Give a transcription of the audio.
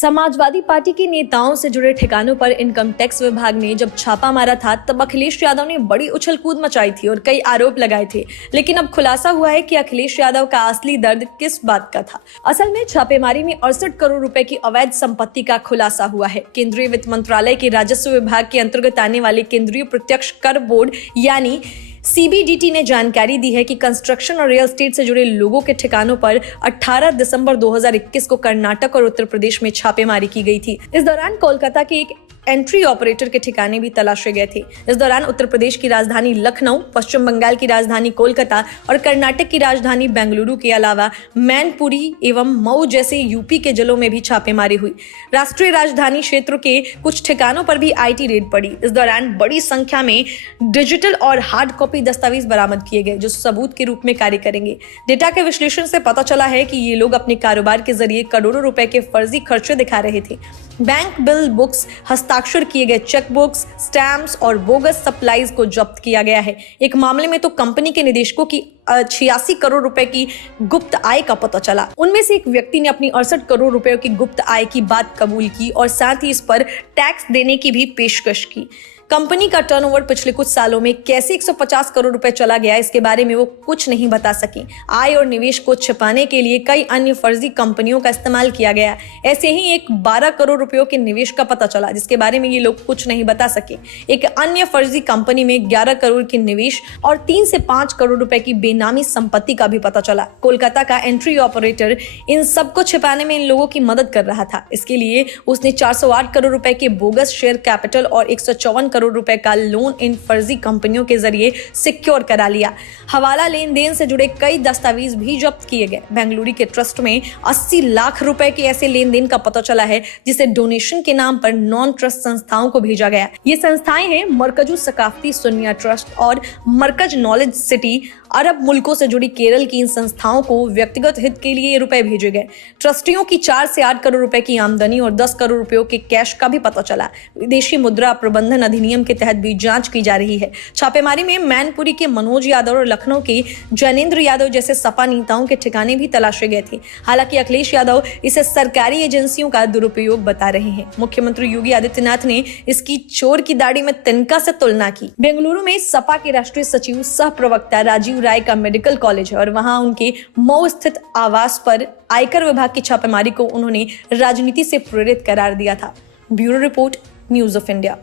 Samajwadi party के नेताओं से जुड़े ठिकानों पर इनकम टैक्स विभाग ने जब छापा मारा था तब अखिलेश यादव ने बड़ी उछल कूद मचाई थी और कई आरोप लगाए थे। लेकिन अब खुलासा हुआ है कि अखिलेश यादव का असली दर्द किस बात का था। असल में छापेमारी में 68 करोड़ रुपए की अवैध संपत्ति का खुलासा हुआ है। केंद्रीय वित्त मंत्रालय के राजस्व विभाग के अंतर्गत आने वाले केंद्रीय प्रत्यक्ष कर बोर्ड यानी CBDT ने जानकारी दी है कि कंस्ट्रक्शन और रियल एस्टेट से जुड़े लोगों के ठिकानों पर 18 दिसंबर 2021 को कर्नाटक और उत्तर प्रदेश में छापेमारी की गई थी। इस दौरान कोलकाता के एक एंट्री ऑपरेटर के ठिकाने भी तलाशे गए थे। इस दौरान उत्तर प्रदेश की राजधानी लखनऊ, पश्चिम बंगाल की राजधानी कोलकाता और कर्नाटक की राजधानी बेंगलुरु के अलावा मैनपुरी एवं मऊ जैसे यूपी के जिलों में भी छापेमारी हुई। राष्ट्रीय राजधानी क्षेत्र के कुछ ठिकानों पर भी IT रेड पड़ी। इस दौरान बड़ी संख्या में डिजिटल और हार्ड कॉपी दस्तावेज बरामद किए गए जो सबूत के रूप में कार्य करेंगे। डेटा के विश्लेषण से पता चला है कि ये लोग अपने कारोबार के जरिए करोड़ों रुपए के फर्जी खर्चे दिखा रहे थे। बैंक बिल बुक्स, हस्ताक्षर किए गए चेक बुक्स, स्टैम्प्स और बोगस सप्लाईज को जब्त किया गया है। एक मामले में तो कंपनी के निदेशकों की 86 करोड़ रुपए की गुप्त आय का पता चला। उनमें से एक व्यक्ति ने अपनी 68 करोड़ रुपए की गुप्त आय की बात कबूल की और साथ ही इस पर टैक्स देने की भी पेशकश की। कंपनी का टर्नओवर पिछले कुछ सालों में कैसे 150 करोड़ रुपए चला गया, इसके बारे में वो कुछ नहीं बता सके। आय और निवेश को छिपाने के लिए कई अन्य फर्जी कंपनियों का इस्तेमाल किया गया। ऐसे ही एक 12 करोड़ रुपयों के निवेश का पता चला जिसके बारे में ये लोग कुछ नहीं बता सके। एक अन्य फर्जी कंपनी में 11 करोड़ के निवेश और 3 से 5 करोड़ रुपए की बेनामी संपत्ति का भी पता चला। कोलकाता का एंट्री ऑपरेटर इन सबको छिपाने में इन लोगों की मदद कर रहा था। इसके लिए उसने 408 करोड़ रुपए के बोगस शेयर कैपिटल और 154 करोड़ रुपए का लोन इन फर्जी कंपनियों के जरिए सिक्योर करा लिया। हवाला लेन देन से जुड़े कई दस्तावेज भी जब्त किए गए। बेंगलुरु के ट्रस्ट में 80 लाख रुपए के ऐसे लेन देन का पता चला है जिसे डोनेशन के नाम पर नॉन ट्रस्ट संस्थाओं को भेजा गया। ये संस्थाएं हैं मरकजु सकाफती सुन्निया ट्रस्ट और मरकज नॉलेज सिटी। अरब मुल्कों से जुड़ी केरल की इन संस्थाओं को व्यक्तिगत हित के लिए रुपए भेजे गए। ट्रस्टियों की 4 से 8 करोड़ रुपए की आमदनी और 10 करोड़ रुपयों के कैश का भी पता चला। विदेशी मुद्रा प्रबंधन अधिनियम के तहत भी जांच की जा रही है। छापेमारी में मैनपुरी के मनोज यादव और लखनऊ के जैनेंद्र यादव जैसे सपा नेताओं के ठिकाने भी तलाशे गए थे। हालांकि अखिलेश यादव इसे सरकारी एजेंसियों का दुरुपयोग बता रहे हैं। मुख्यमंत्री योगी आदित्यनाथ ने इसकी चोर की दाढ़ी में तिनका से तुलना की। बेंगलुरु में सपा के राष्ट्रीय सचिव सह प्रवक्ता राजीव राय का मेडिकल कॉलेज है और वहां उनके मऊ स्थित आवास पर आयकर विभाग की छापेमारी को उन्होंने राजनीति से प्रेरित करार दिया था। Bureau report, news of India.